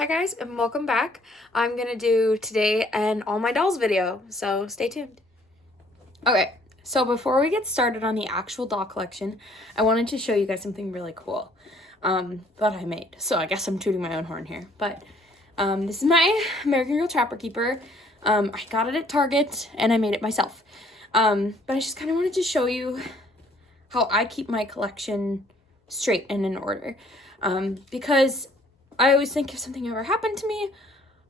Hi guys, and welcome back. I'm gonna do today an all my dolls video, so stay tuned. Okay, so before we get started on the actual doll collection, I wanted to show you guys something really cool that I made. So I guess I'm tooting my own horn here, but this is my American Girl Trapper Keeper. I got it at Target and I made it myself. But I just kind of wanted to show you how I keep my collection straight and in order. Because I always think if something ever happened to me,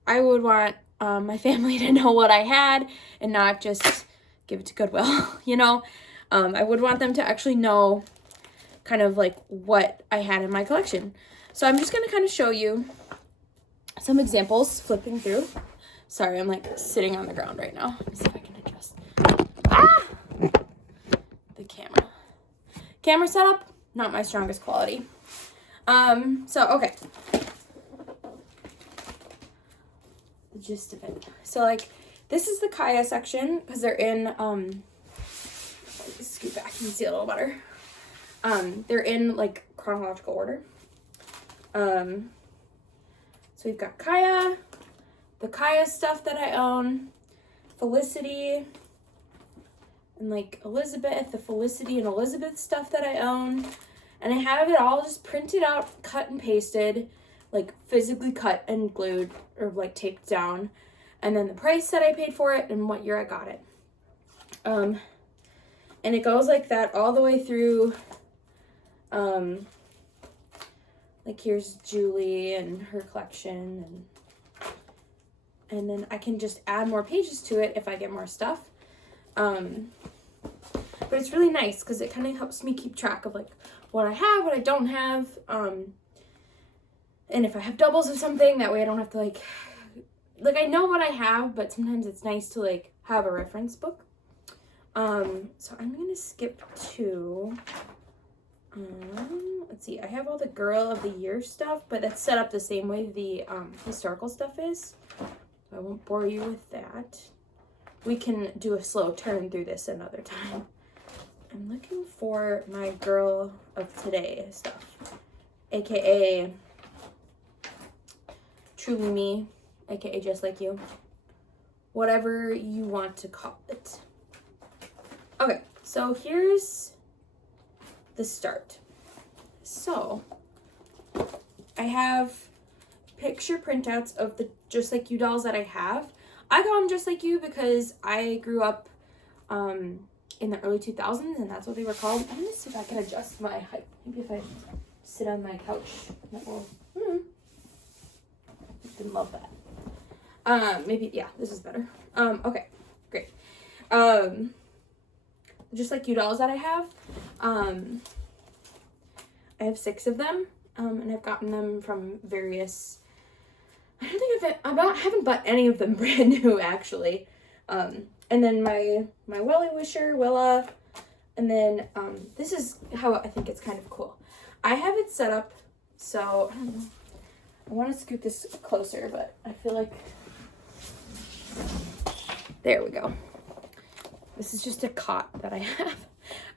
I would want my family to know what I had and not just give it to Goodwill, you know? I would want them to actually know kind of like what I had in my collection. So I'm just going to kind of show you some examples flipping through. Sorry, I'm like sitting on the ground right now. Let me see if I can adjust. The camera. Camera setup, not my strongest quality. Okay. The gist of it. So like, this is the Kaya section because they're in, scoot back, you can see a little better. They're in like chronological order. So we've got Kaya, the Kaya stuff that I own, Felicity, and like Elizabeth, the Felicity and Elizabeth stuff that I own. And I have it all just printed out, cut and pasted, like physically cut and glued or like taped down. And then the price that I paid for it and what year I got it. And it goes like that all the way through, like here's Julie and her collection, and then I can just add more pages to it if I get more stuff. But it's really nice because it kind of helps me keep track of like what I have, what I don't have, and if I have doubles of something, that way I don't have to like I know what I have, but sometimes it's nice to like have a reference book. So I'm gonna skip to, let's see, I have all the Girl of the Year stuff, but that's set up the same way the historical stuff is. I won't bore you with that. We can do a slow turn through this another time. I'm looking for my Girl of Today stuff, aka Truly Me, aka Just Like You, whatever you want to call it. Okay, so here's the start. So I have picture printouts of the Just Like You dolls that I have. I call them Just Like You because I grew up in the early 2000s, and that's what they were called. I'm gonna see if I can adjust my height. Maybe if I sit on my couch, that will. Didn't love that. Maybe, yeah, this is better. Okay, great. Just Like You dolls that I have. I have 6 of them, and I've gotten them from various. I don't think I haven't bought any of them brand new actually. And then my Welly Wisher, Willa, and then this is how I think it's kind of cool. I have it set up so, I don't know, I want to scoot this closer, but I feel like, there we go. This is just a cot that I have.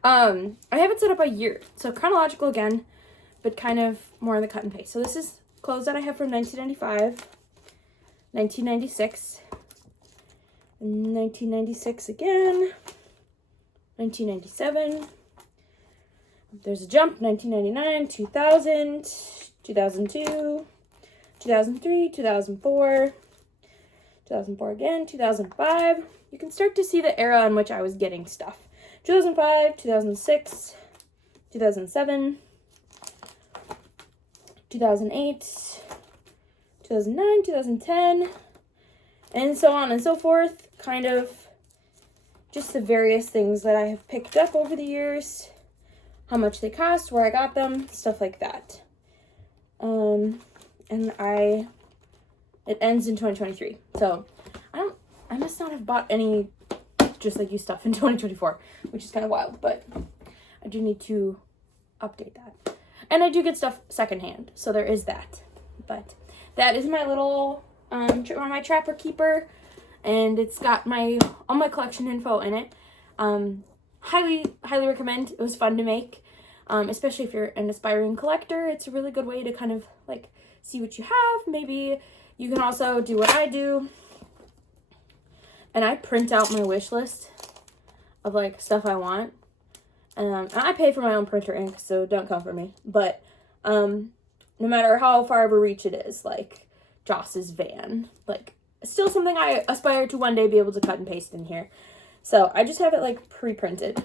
I have it set up by year, so chronological again, but kind of more in the cut and paste. So this is clothes that I have from 1995, 1996, 1996 again, 1997, there's a jump, 1999, 2000, 2002, 2003, 2004, 2004 again, 2005. You can start to see the era in which I was getting stuff. 2005, 2006, 2007, 2008, 2009, 2010, and so on and so forth. Kind of just the various things that I have picked up over the years, how much they cost, where I got them, stuff like that. And it ends in 2023. So I must not have bought any Just Like You stuff in 2024, which is kind of wild, but I do need to update that. And I do get stuff secondhand, so there is that. But that is my little my Trapper Keeper, and it's got all my collection info in it. Highly recommend. It was fun to make, especially if you're an aspiring collector. It's a really good way to kind of like see what you have. Maybe you can also do what I do, and I print out my wish list of like stuff I want. And I pay for my own printer ink, so don't come for me. But no matter how far of a reach it is, like Joss's van, like still something I aspire to one day be able to cut and paste in here. So I just have it like pre-printed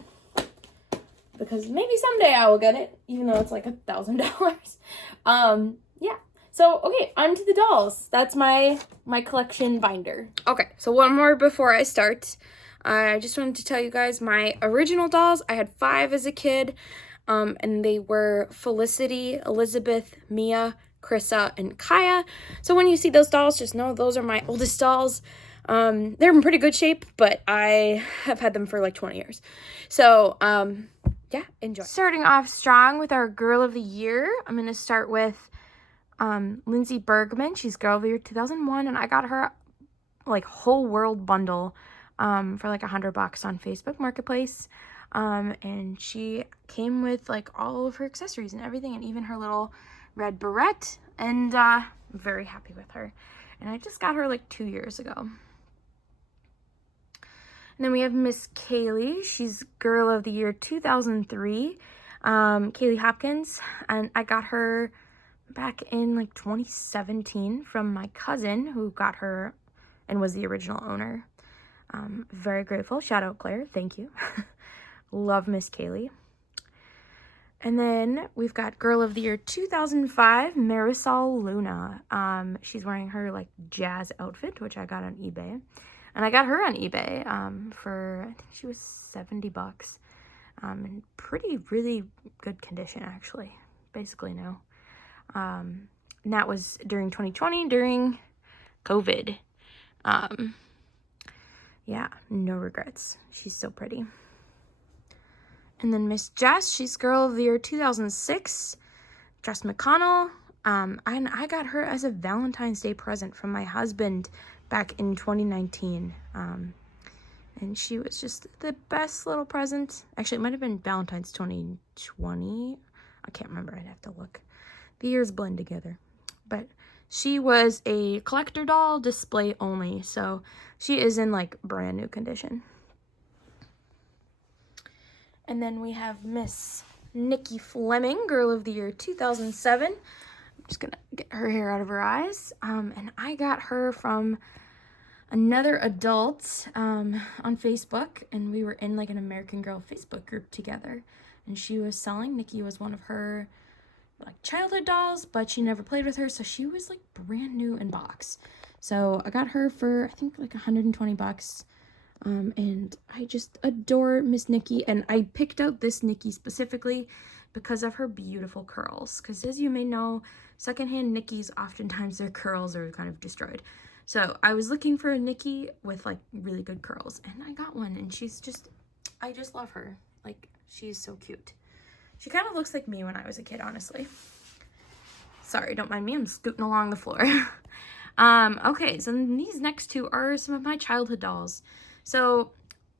because maybe someday I will get it, even though it's like $1,000. Yeah. So, okay, on to the dolls. That's my collection binder. Okay, so one more before I start. I just wanted to tell you guys my original dolls. I had 5 as a kid, and they were Felicity, Elizabeth, Mia, Krissa, and Kaya. So when you see those dolls, just know those are my oldest dolls. They're in pretty good shape, but I have had them for like 20 years. So, yeah, enjoy. Starting off strong with our Girl of the Year, I'm going to start with Lindsay Bergman. She's Girl of the Year 2001, and I got her like whole world bundle for like $100 on Facebook Marketplace. And she came with like all of her accessories and everything, and even her little red beret, and I'm very happy with her. And I just got her like 2 years ago. And then we have Miss Kaylee. She's Girl of the Year 2003. Kaylee Hopkins, and I got her back in like 2017 from my cousin who got her and was the original owner. Very grateful. Shout out Claire. Thank you. Love Miss Kaylee. And then we've got Girl of the Year 2005, Marisol Luna. She's wearing her like jazz outfit, which I got on eBay. And I got her on eBay for, I think she was $70. In really good condition, actually. Basically new. And that was during 2020, during COVID. Yeah, no regrets. She's so pretty. And then Miss Jess, she's Girl of the Year 2006, Jess McConnell. And I got her as a Valentine's Day present from my husband back in 2019. And she was just the best little present. Actually, it might have been Valentine's 2020. I can't remember. I'd have to look. The years blend together. But she was a collector doll, display only. So she is in like brand new condition. And then we have Miss Nikki Fleming, Girl of the Year 2007. I'm just going to get her hair out of her eyes. And I got her from another adult on Facebook. And we were in like an American Girl Facebook group together. And she was selling. Nikki was one of her like childhood dolls, but she never played with her. So she was like brand new in box. So I got her for, I think, like $120. And I just adore Miss Nikki, and I picked out this Nikki specifically because of her beautiful curls, because as you may know, secondhand Nikki's, oftentimes their curls are kind of destroyed. So I was looking for a Nikki with like really good curls, and I got one, and she's just, I just love her. Like, she's so cute. She kind of looks like me when I was a kid, honestly. Sorry, don't mind me, I'm scooting along the floor. Okay, so these next two are some of my childhood dolls. So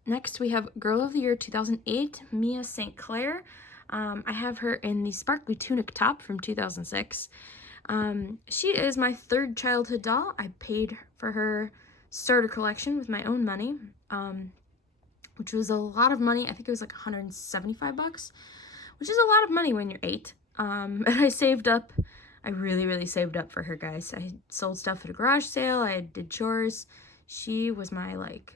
next we have Girl of the Year 2008, Mia St. Clair. I have her in the sparkly tunic top from 2006. She is my 3rd childhood doll. I paid for her starter collection with my own money, which was a lot of money. I think it was like $175, which is a lot of money when you're 8. And I saved up. I really saved up for her, guys. I sold stuff at a garage sale. I did chores. She was my like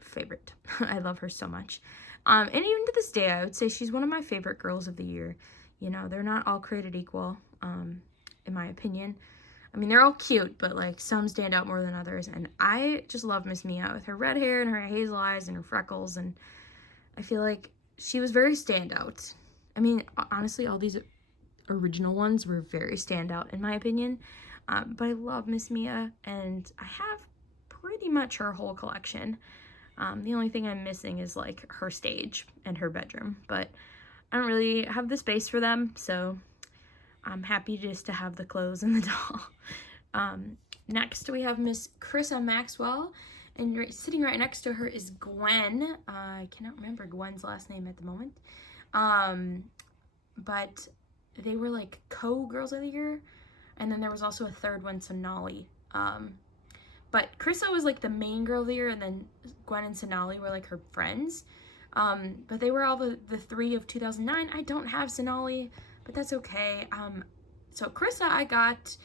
favorite. I love her so much. And even to this day, I would say she's one of my favorite girls of the year. You know, they're not all created equal, in my opinion. I mean, they're all cute, but like some stand out more than others. And I just love Miss Mia with her red hair and her hazel eyes and her freckles. And I feel like she was very standout. I mean, honestly, all these original ones were very standout in my opinion. But I love Miss Mia, and I have pretty much her whole collection. The only thing I'm missing is like her stage and her bedroom, but I don't really have the space for them, so I'm happy just to have the clothes and the doll. Next we have Miss Krissa Maxwell, and sitting right next to her is Gwen. I cannot remember Gwen's last name at the moment, but they were like co-Girls of the Year. And then there was also a third one, Sonali. But Carissa was like the main girl of the year, and then Gwen and Sonali were like her friends. But they were all the three of 2009. I don't have Sonali, but that's okay. So Carissa I got,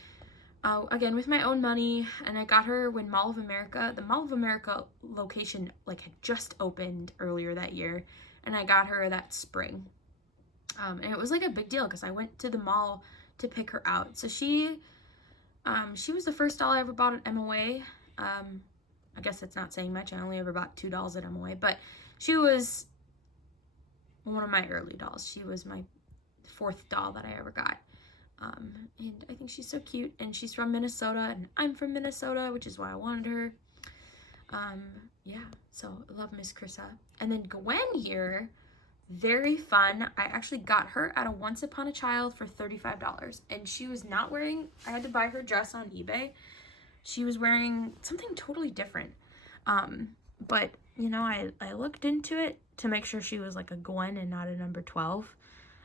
again, with my own money, and I got her when the Mall of America location like had just opened earlier that year, and I got her that spring. And it was like a big deal because I went to the mall to pick her out. So she was the first doll I ever bought at MOA. I guess that's not saying much. I only ever bought 2 dolls at MOA, but she was one of my early dolls. She was my 4th doll that I ever got. And I think she's so cute, and she's from Minnesota, and I'm from Minnesota, which is why I wanted her. Yeah, so I love Miss Carissa. And then Gwen here, very fun. I actually got her at a Once Upon a Child for $35, and she was not wearing, I had to buy her dress on eBay. She was wearing something totally different. But, you know, I looked into it to make sure she was like a Gwen and not a number 12.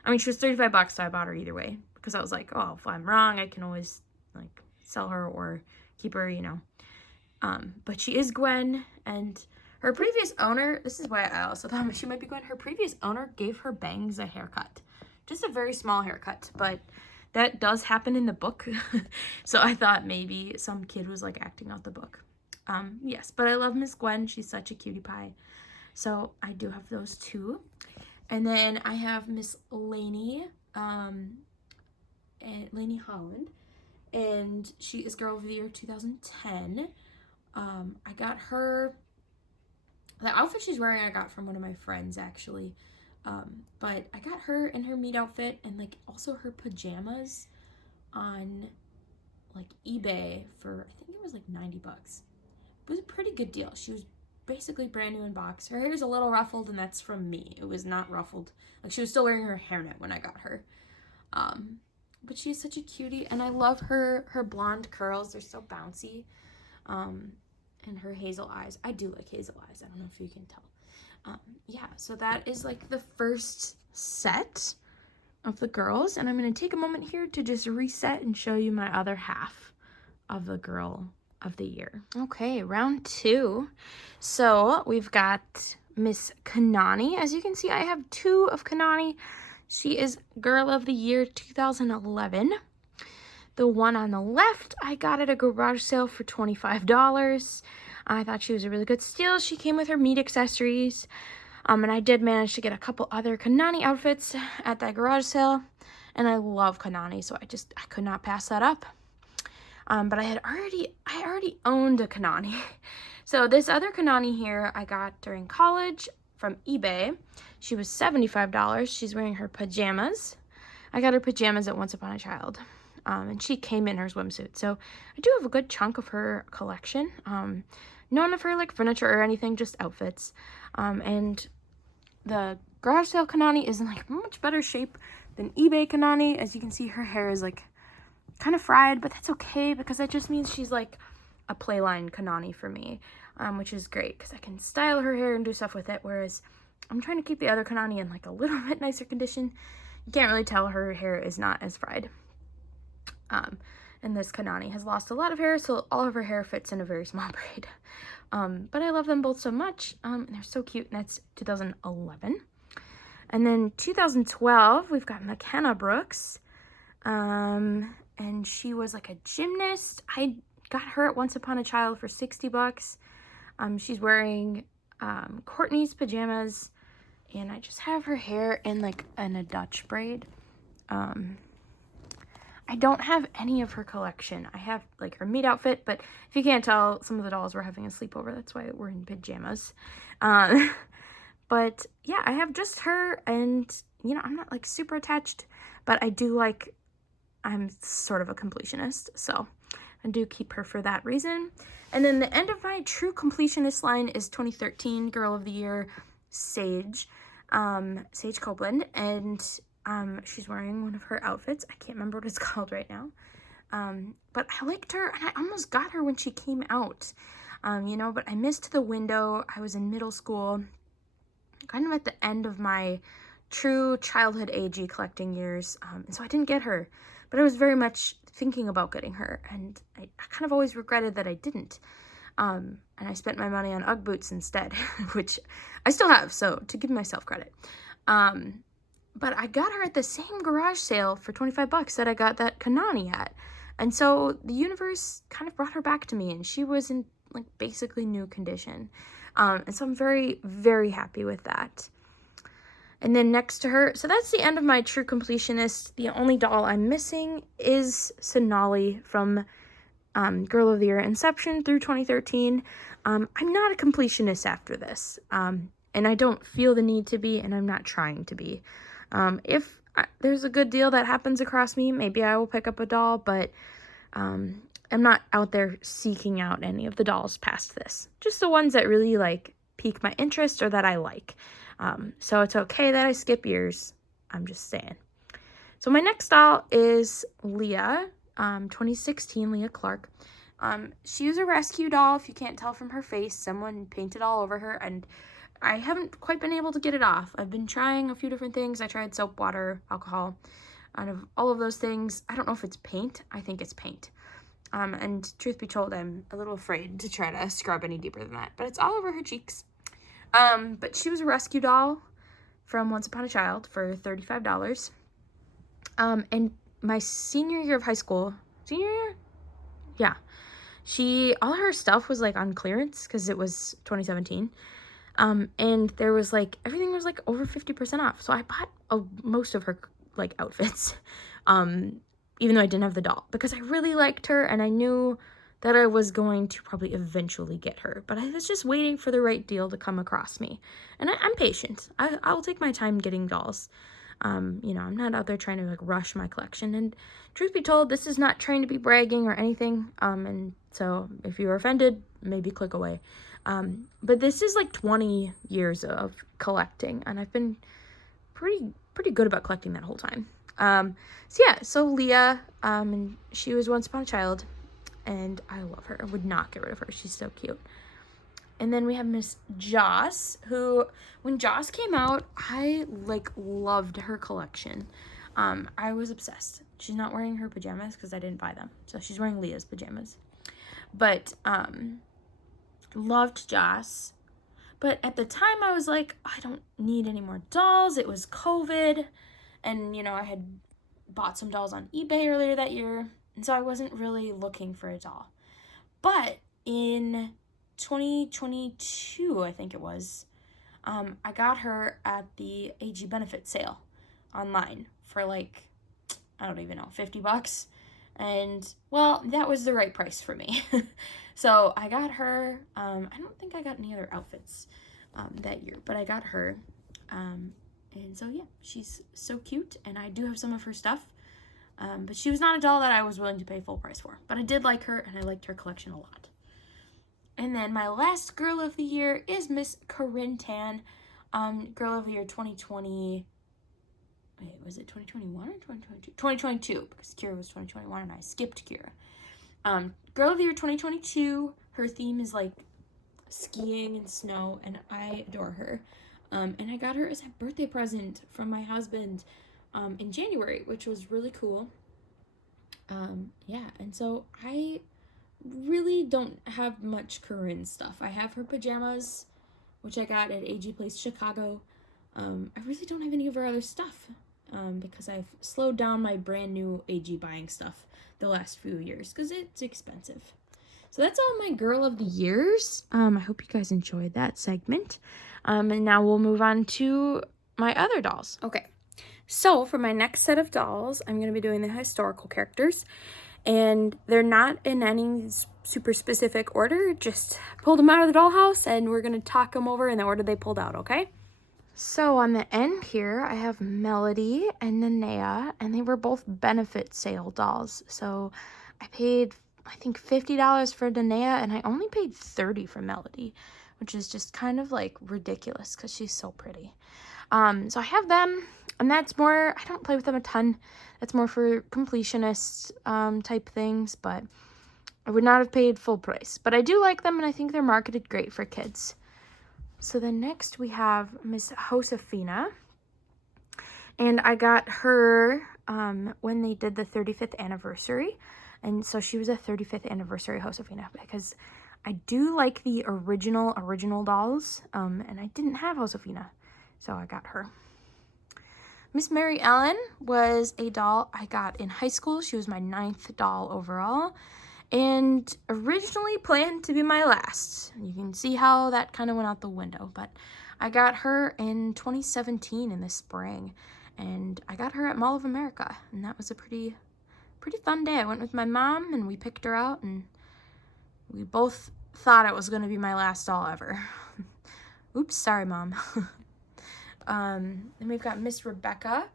I mean, she was $35, so I bought her either way, because I was like, oh, if I'm wrong, I can always like sell her or keep her, you know. But she is Gwen, and her previous owner, this is why I also thought she might be Gwen, her previous owner gave her bangs a haircut. Just a very small haircut, but that does happen in the book. So I thought maybe some kid was like acting out the book. Yes, but I love Miss Gwen. She's such a cutie pie. So I do have those two. And then I have Miss Lainey, and Lainey Holland, and she is Girl of the Year 2010. I got her, the outfit she's wearing I got from one of my friends actually, but I got her in her meat outfit and like also her pajamas on like eBay for, I think it was like 90 bucks. It was a pretty good deal. She was basically brand new in box. Her hair is a little ruffled, and that's from me. It was not ruffled. Like, she was still wearing her hairnet when I got her. But she's such a cutie, and I love her blonde curls. They're so bouncy. And her hazel eyes. I do like hazel eyes. I don't know if you can tell. Yeah, so that is like the first set of the girls, and I'm going to take a moment here to just reset and show you my other half of the Girl of the Year. Okay, round 2. So we've got Miss Kanani. As you can see, I have 2 of Kanani. She is Girl of the Year 2011. The one on the left, I got at a garage sale for $25. I thought she was a really good steal. She came with her meat accessories. And I did manage to get a couple other Kanani outfits at that garage sale. And I love Kanani, so I could not pass that up. But I already owned a Kanani. So this other Kanani here I got during college from eBay. She was $75. She's wearing her pajamas. I got her pajamas at Once Upon a Child. And she came in her swimsuit. So I do have a good chunk of her collection. None of her like furniture or anything, just outfits. And the garage sale Kanani is in like much better shape than eBay Kanani. As you can see, her hair is like kind of fried, but that's okay because that just means she's like a playline Kanani for me, which is great because I can style her hair and do stuff with it, whereas I'm trying to keep the other Kanani in like a little bit nicer condition. You can't really tell her hair is not as fried. And this Kanani has lost a lot of hair, so all of her hair fits in a very small braid. But I love them both so much, and they're so cute, and that's 2011. And then 2012, we've got McKenna Brooks. And she was like a gymnast. I got her at Once Upon a Child for $60. She's wearing Courtney's pajamas, and I just have her hair in like in a Dutch braid. I don't have any of her collection. I have like her meat outfit, but if you can't tell, some of the dolls were having a sleepover. That's why we're in pajamas. But yeah, I have just her, and you know, I'm not like super attached, but I do like, I'm sort of a completionist, so I do keep her for that reason. And then the end of my true completionist line is 2013 Girl of the Year Sage, Sage Copeland, and she's wearing one of her outfits. I can't remember what it's called right now, but I liked her, and I almost got her when she came out, you know, but I missed the window. I was in middle school, kind of at the end of my true childhood AG collecting years, and so I didn't get her. but I was very much thinking about getting her, and I kind of always regretted that I didn't. And I spent my money on Ugg boots instead, which I still have, so to give myself credit. But I got her at the same garage sale for 25 bucks that I got that Kanani at. And so the universe kind of brought her back to me, and she was in like basically new condition. And so I'm very, very happy with that. And then next to her, so that's the end of my true completionist. The only doll I'm missing is Sonali from Girl of the Year Inception through 2013. I'm not a completionist after this, and I don't feel the need to be, and I'm not trying to be. If there's a good deal that happens across me, maybe I will pick up a doll, but I'm not out there seeking out any of the dolls past this. Just the ones that really like pique my interest or that I like. So it's okay that I skip years. I'm just saying. So my next doll is Leah, 2016 Leah Clark. She was a rescue doll. If you can't tell from her face, someone painted all over her, and I haven't quite been able to get it off. I've been trying a few different things. I tried soap, water, alcohol, out of all of those things. I don't know if it's paint. I think it's paint. And truth be told, I'm a little afraid to try to scrub any deeper than that, but it's all over her cheeks. But she was a rescue doll from Once Upon a Child for $35. And my senior year of high school, yeah, all her stuff was like on clearance because it was 2017. And there was like, everything was like over 50% off. So I bought most of her like outfits, even though I didn't have the doll, because I really liked her and I knew that I was going to probably eventually get her, but I was just waiting for the right deal to come across me. And I'm patient. I'll take my time getting dolls. You know, I'm not out there trying to like rush my collection. And truth be told, this is not trying to be bragging or anything. And so if you're offended, maybe click away. But this is like 20 years of collecting, and I've been pretty good about collecting that whole time. So Leah, and she was Once Upon a Child, and I love her. I would not get rid of her. She's so cute. And then we have Miss Joss, who, when Joss came out, I, like, loved her collection. I was obsessed. She's not wearing her pajamas because I didn't buy them. So she's wearing Leah's pajamas. But, loved Joss. But at the time, I was like, I don't need any more dolls. It was COVID. And, you know, I had bought some dolls on eBay earlier that year. And so I wasn't really looking for a doll. But in 2022, I think it was, I got her at the AG benefit sale online for like, I don't even know, 50 bucks. And well, that was the right price for me. So I got her. I don't think I got any other outfits that year, but I got her. And so yeah, she's so cute, and I do have some of her stuff. But she was not a doll that I was willing to pay full price for. But I did like her, and I liked her collection a lot. And then my last Girl of the Year is Miss Corinne Tan. Girl of the Year 2020. Wait, was it 2021 or 2022? 2022, because Kira was 2021, and I skipped Kira. Girl of the Year 2022. Her theme is like skiing and snow, and I adore her. And I got her as a birthday present from my husband in January, which was really cool. Yeah, and so I really don't have much Corinne stuff. I have her pajamas, which I got at AG Place Chicago. I really don't have any of her other stuff because I've slowed down my brand new AG buying stuff the last few years because it's expensive. So that's all my Girl of the Years. I hope you guys enjoyed that segment. And now we'll move on to my other dolls. Okay. So for my next set of dolls, I'm going to be doing the historical characters, and they're not in any super specific order. Just pulled them out of the dollhouse, and we're going to talk them over in the order they pulled out, okay? So on the end here, I have Melody and Nanea, and they were both benefit sale dolls. So I paid, I think, $50 for Nanea, and I only paid $30 for Melody, which is just kind of like ridiculous because she's so pretty. So I have them, and that's more, I don't play with them a ton. That's more for completionist type things, but I would not have paid full price. But I do like them, and I think they're marketed great for kids. So then next we have Miss Josefina, and I got her when they did the 35th anniversary. And so she was a 35th anniversary Josefina, because I do like the original dolls, and I didn't have Josefina, so I got her. Miss Mary Ellen was a doll I got in high school. She was my 9th doll overall, and originally planned to be my last. You can see how that kind of went out the window, but I got her in 2017 in the spring, and I got her at Mall of America, and that was a pretty fun day. I went with my mom, and we picked her out, and we both thought it was going to be my last doll ever. Oops, sorry, Mom. Then we've got Miss Rebecca.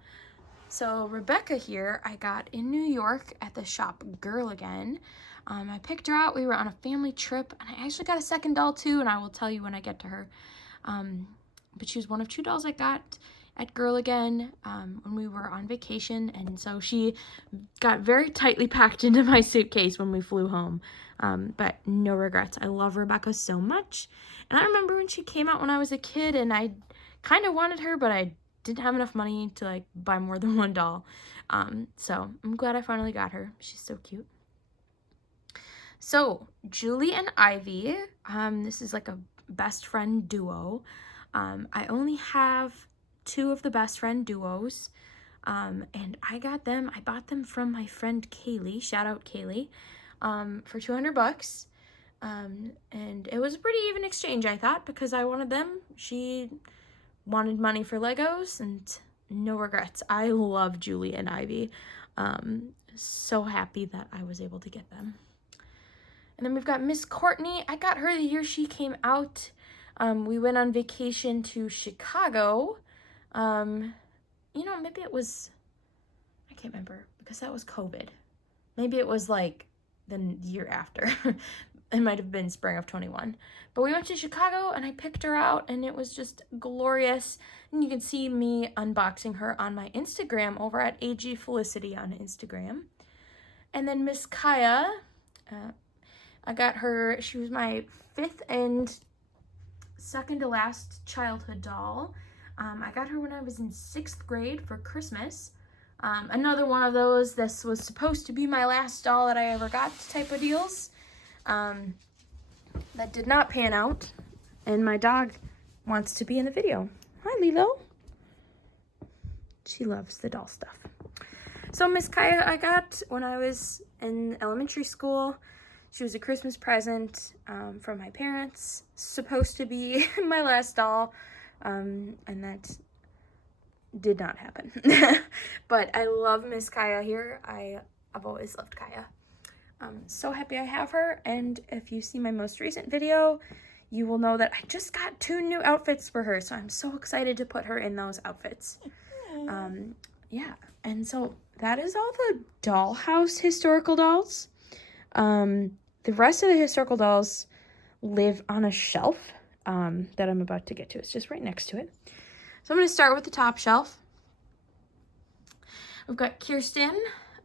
So Rebecca here, I got in New York at the shop Girl Again. I picked her out. We were on a family trip, and I actually got a second doll too, and I will tell you when I get to her. But she was one of 2 dolls I got at Girl Again when we were on vacation, and so she got very tightly packed into my suitcase when we flew home. But no regrets. I love Rebecca so much. And I remember when she came out when I was a kid, and I kind of wanted her, but I didn't have enough money to like buy more than 1 doll. So I'm glad I finally got her. She's so cute. So Julie and Ivy, this is like a best friend duo. I only have 2 of the best friend duos, and I bought them from my friend Kaylee, shout out Kaylee, for $200. And it was a pretty even exchange, I thought, because I wanted them. She wanted money for Legos, and no regrets. I love Julie and Ivy. So happy that I was able to get them. And then we've got Miss Courtney. I got her the year she came out. We went on vacation to Chicago. Maybe it was, I can't remember, because that was COVID. Maybe it was like the year after. It might have been spring of 21. But we went to Chicago, and I picked her out, and it was just glorious. And you can see me unboxing her on my Instagram over at AG Felicity on Instagram. And then Miss Kaya, I got her, she was my 5th and second to last childhood doll. I got her when I was in 6th grade for Christmas. Another one of those, this was supposed to be my last doll that I ever got type of deals. That did not pan out, and my dog wants to be in the video. Hi, Lilo. She loves the doll stuff. So Miss Kaya I got when I was in elementary school. She was a Christmas present from my parents. Supposed to be my last doll, and that did not happen. But I love Miss Kaya here. I've always loved Kaya. I'm so happy I have her, and if you see my most recent video, you will know that I just got 2 new outfits for her, so I'm so excited to put her in those outfits. Yeah, and so that is all the Dollhouse historical dolls. The rest of the historical dolls live on a shelf that I'm about to get to. It's just right next to it. So I'm going to start with the top shelf. We've got Kirsten.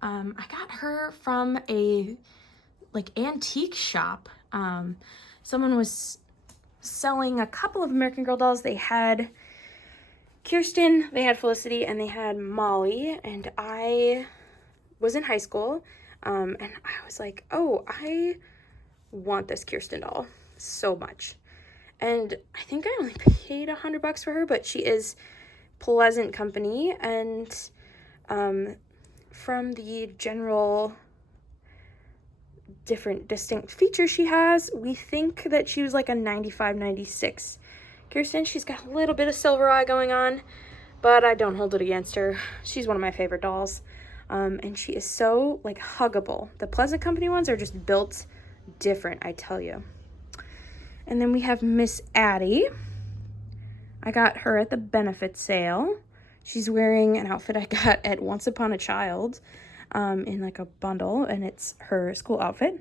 I got her from a antique shop. Someone was selling a couple of American Girl dolls. They had Kirsten, they had Felicity, and they had Molly. And I was in high school, and I was like, oh, I want this Kirsten doll so much. And I think I only paid $100 for her, but she is pleasant company, and from the general different distinct features she has, we think that she was like a 95, 96 Kirsten. She's got a little bit of silver eye going on, but I don't hold it against her. She's one of my favorite dolls, and she is so huggable. The Pleasant Company ones are just built different, I tell you. And then we have Miss Addie. I got her at the benefit sale. She's wearing an outfit I got at Once Upon a Child in a bundle, and it's her school outfit.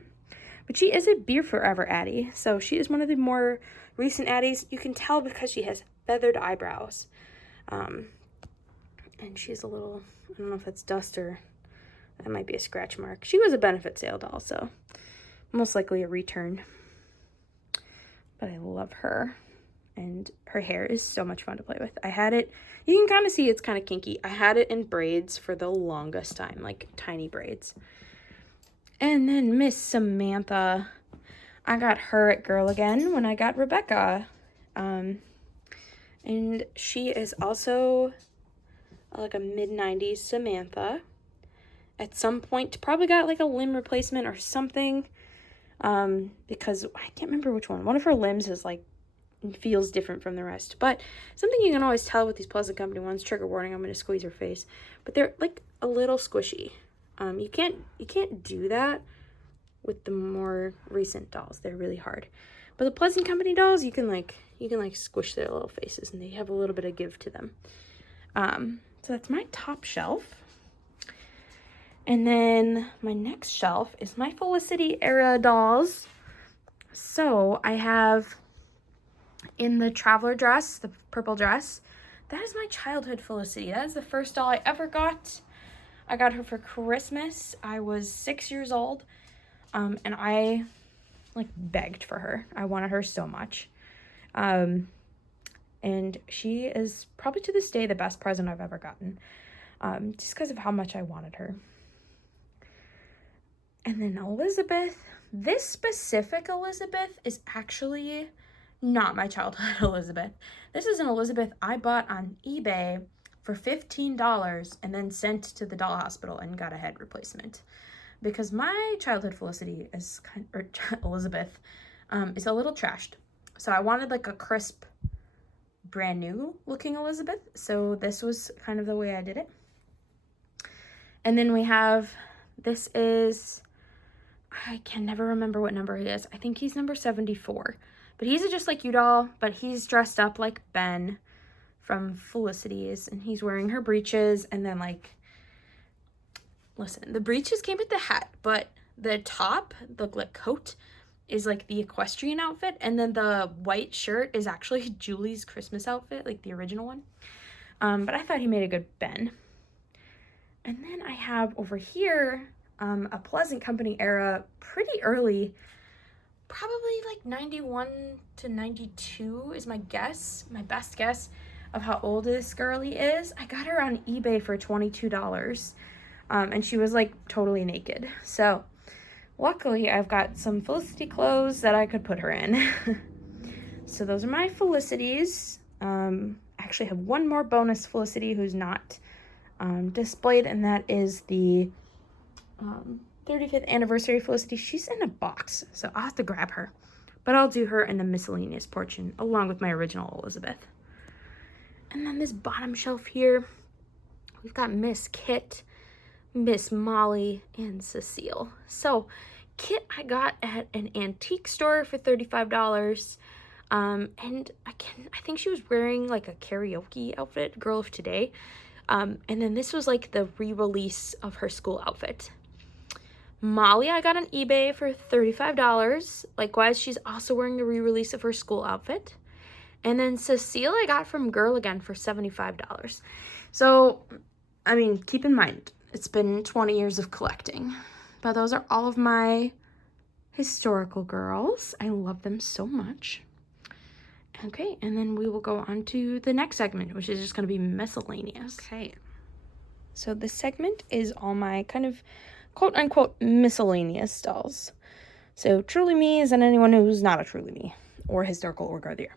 But she is a Beer Forever Addie, so she is one of the more recent Addies. You can tell because she has feathered eyebrows. And she's a little, I don't know if that's dust or that might be a scratch mark. She was a benefit sale doll, so most likely a return. But I love her. and her hair is so much fun to play with. I had it, you can kind of see it's kind of kinky. I had it in braids for the longest time, like tiny braids. And then Miss Samantha, I got her at Girl Again when I got Rebecca. And she is also like a mid-90s Samantha. At some point, probably got like a limb replacement or something. Because I can't remember which one. One of her limbs is like, feels different from the rest. But something you can always tell with these Pleasant Company ones, trigger warning, I'm going to squeeze her face. But they're like a little squishy. You can't do that with the more recent dolls. They're really hard. But the Pleasant Company dolls, you can like squish their little faces, and they have a little bit of give to them. So that's my top shelf. And then my next shelf is my Felicity era dolls. So I have in the traveler dress, the purple dress, that is my childhood Felicity. That is the first doll I ever got. I got her for Christmas. I was 6 years old. And I like begged for her. I wanted her so much. And she is probably to this day the best present I've ever gotten. Just because of how much I wanted her. And then Elizabeth. This specific Elizabeth is actually not my childhood Elizabeth. This is an Elizabeth I bought on eBay for $15 and then sent to the doll hospital and got a head replacement. Because my childhood Felicity is Elizabeth is a little trashed. So I wanted like a crisp, brand new looking Elizabeth. So this was kind of the way I did it. And then we have, this is, I can never remember what number he is. I think he's number 74. But he's a Just Like You doll, but he's dressed up like Ben from Felicity's. And he's wearing her breeches. And then like, listen, the breeches came with the hat, but the top, the like coat, is like the equestrian outfit. And then the white shirt is actually Julie's Christmas outfit, like the original one. But I thought he made a good Ben. And then I have over here a Pleasant Company era, pretty early, probably like 91 to 92 is my guess, my best guess of how old this girlie is. I got her on eBay for $22, and she was like totally naked. So luckily I've got some Felicity clothes that I could put her in. So those are my Felicities. I actually have one more bonus Felicity who's not displayed, and that is the 35th anniversary Felicity. She's in a box, so I'll have to grab her. But I'll do her in the miscellaneous portion, along with my original Elizabeth. And then this bottom shelf here, we've got Miss Kit, Miss Molly, and Cecile. So Kit I got at an antique store for $35. And I think she was wearing like a karaoke outfit, Girl of Today. And then this was like the re-release of her school outfit. Molly I got on eBay for $35. Likewise, she's also wearing the re-release of her school outfit. And then Cecile I got from Girl Again for $75. So, I mean, keep in mind, it's been 20 years of collecting. But those are all of my historical girls. I love them so much. Okay, and then we will go on to the next segment, which is just going to be miscellaneous. Okay. So this segment is all my kind of quote-unquote miscellaneous dolls. So Truly Me's and anyone who's not a Truly Me, or historical or Gardier.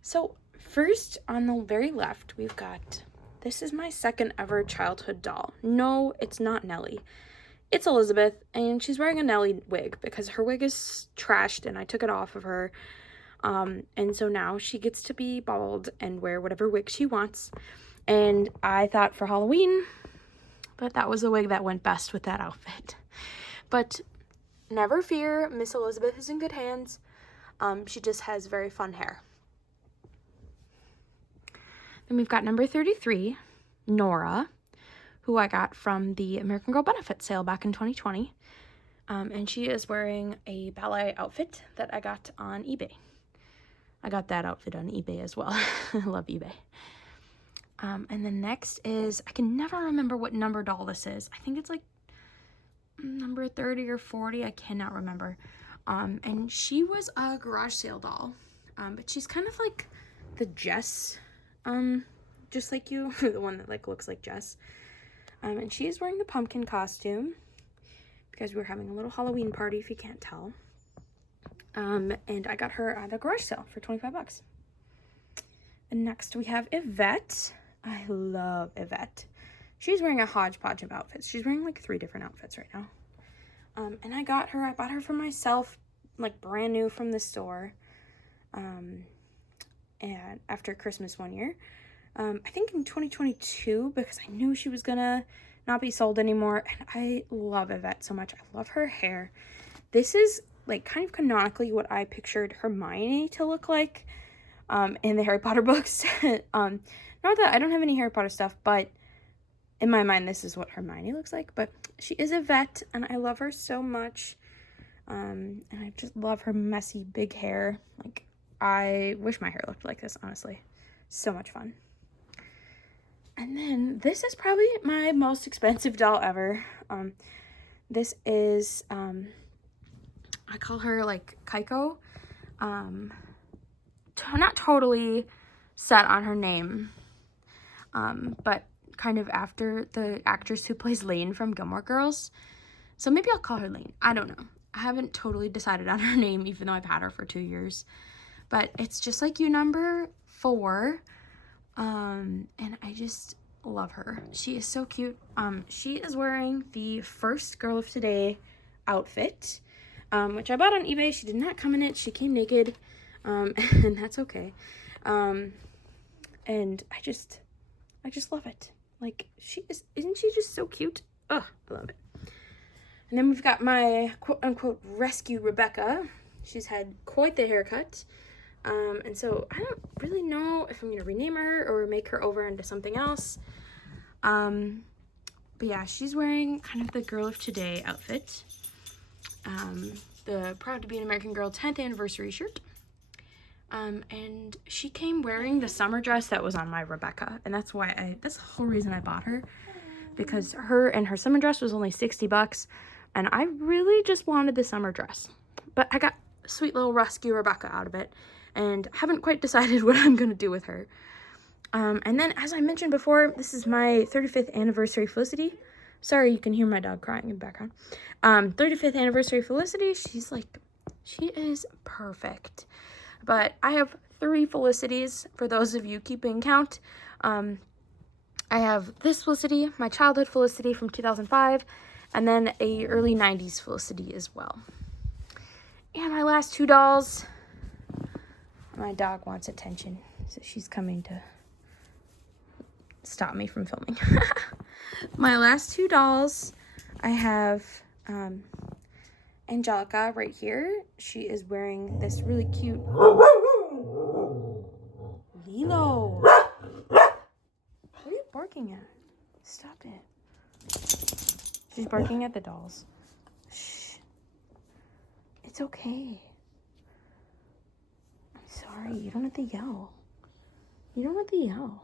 So first, on the very left, we've got, this is my second ever childhood doll. No, it's not Nellie. It's Elizabeth, and she's wearing a Nellie wig because her wig is trashed and I took it off of her. And so now she gets to be bald and wear whatever wig she wants. And I thought for Halloween that was the wig that went best with that outfit. But never fear, Miss Elizabeth is in good hands. She just has very fun hair. Then we've got number 33, Nora, who I got from the American Girl Benefit sale back in 2020. And she is wearing a ballet outfit that I got on eBay. I got that outfit on eBay as well. I love eBay. And then next is, I can never remember what number doll this is. I think it's like number 30 or 40. I cannot remember. And she was a garage sale doll. But she's kind of like the Jess, just like you, the one that like looks like Jess. And she is wearing the pumpkin costume because we're having a little Halloween party, if you can't tell. And I got her at a garage sale for 25 bucks. And next we have Yvette. I love Yvette. She's wearing a hodgepodge of outfits. She's wearing like 3 different outfits right now. And I bought her for myself, like brand new from the store. And after Christmas one year. I think in 2022, because I knew she was gonna not be sold anymore. And I love Yvette so much. I love her hair. This is like kind of canonically what I pictured Hermione to look like in the Harry Potter books. Not that I don't have any Harry Potter stuff, but in my mind, this is what Hermione looks like. But she is Yvette, and I love her so much. And I just love her messy, big hair. Like, I wish my hair looked like this, honestly. So much fun. And then, this is probably my most expensive doll ever. This is, I call her, like, Kaiko. Not totally set on her name, but kind of after the actress who plays Lane from Gilmore Girls. So maybe I'll call her Lane. I don't know. I haven't totally decided on her name, even though I've had her for 2 years. But it's just like you, number 4. And I just love her. She is so cute. She is wearing the first Girl of Today outfit, which I bought on eBay. She did not come in it. She came naked, and that's okay. And I just love it. Like, isn't she just so cute? Ugh, I love it. And then we've got my quote-unquote rescue Rebecca. She's had quite the haircut. And so I don't really know if I'm going to rename her or make her over into something else. But yeah, she's wearing kind of the Girl of Today outfit. The Proud to be an American Girl 10th anniversary shirt. And she came wearing the summer dress that was on my Rebecca. And that's that's the whole reason I bought her. Because her summer dress was only 60 bucks. And I really just wanted the summer dress. But I got a sweet little rescue Rebecca out of it. And haven't quite decided what I'm going to do with her. And then, as I mentioned before, this is my 35th anniversary Felicity. Sorry, you can hear my dog crying in the background. 35th anniversary Felicity. She is perfect. But I have 3 Felicities, for those of you keeping count. I have this Felicity, my childhood Felicity from 2005, and then a early 90s Felicity as well. And my last 2 dolls, my dog wants attention, so she's coming to stop me from filming. My last 2 dolls, I have Angelica right here. She is wearing this really cute Lilo. What are you barking at? Stop it. She's barking at the dolls. Shh. It's okay. I'm sorry. You don't have to yell. You don't have to yell.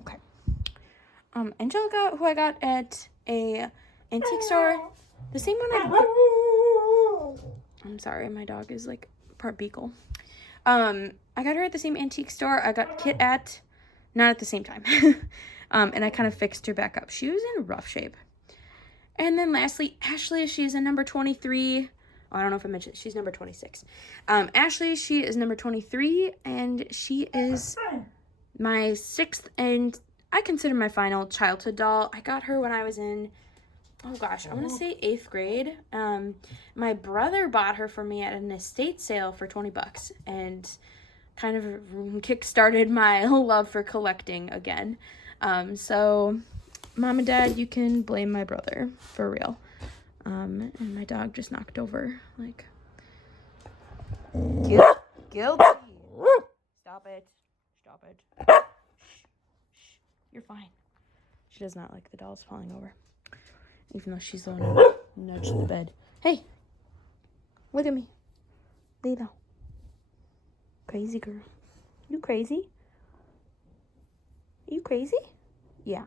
Okay. Angelica, who I got at a antique store. The same one I'm sorry, my dog is like part beagle. I got her at the same antique store I got Kit at, not at the same time. And I kind of fixed her back up. She was in rough shape. And then lastly, Ashley, she's a number 23. Oh, I don't know if I mentioned, she's number 26. Ashley, she is number 23, and she is my 6th, and I consider my final childhood doll. I got her when I was in, oh gosh, I want to say 8th grade. My brother bought her for me at an estate sale for 20 bucks, and kind of kick-started my love for collecting again. So Mom and Dad, you can blame my brother, for real. And my dog just knocked over, like, guilty. Stop it. Stop it. Shh. You're fine. She does not like the dolls falling over. Even though she's the one who nudged the bed. Hey, look at me. Lilo. Crazy girl. You crazy? You crazy? Yeah.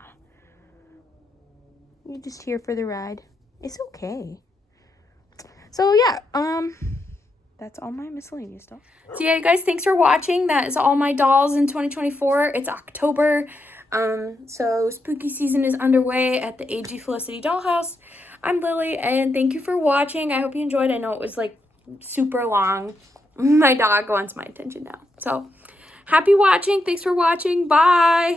You're just here for the ride. It's okay. So yeah, that's all my miscellaneous dolls. So yeah, guys, thanks for watching. That is all my dolls in 2024. It's October. So spooky season is underway at the AG Felicity Dollhouse. I'm Lily, and thank you for watching. I hope you enjoyed. I know it was like super long. My dog wants my attention now. So happy watching. Thanks for watching. Bye.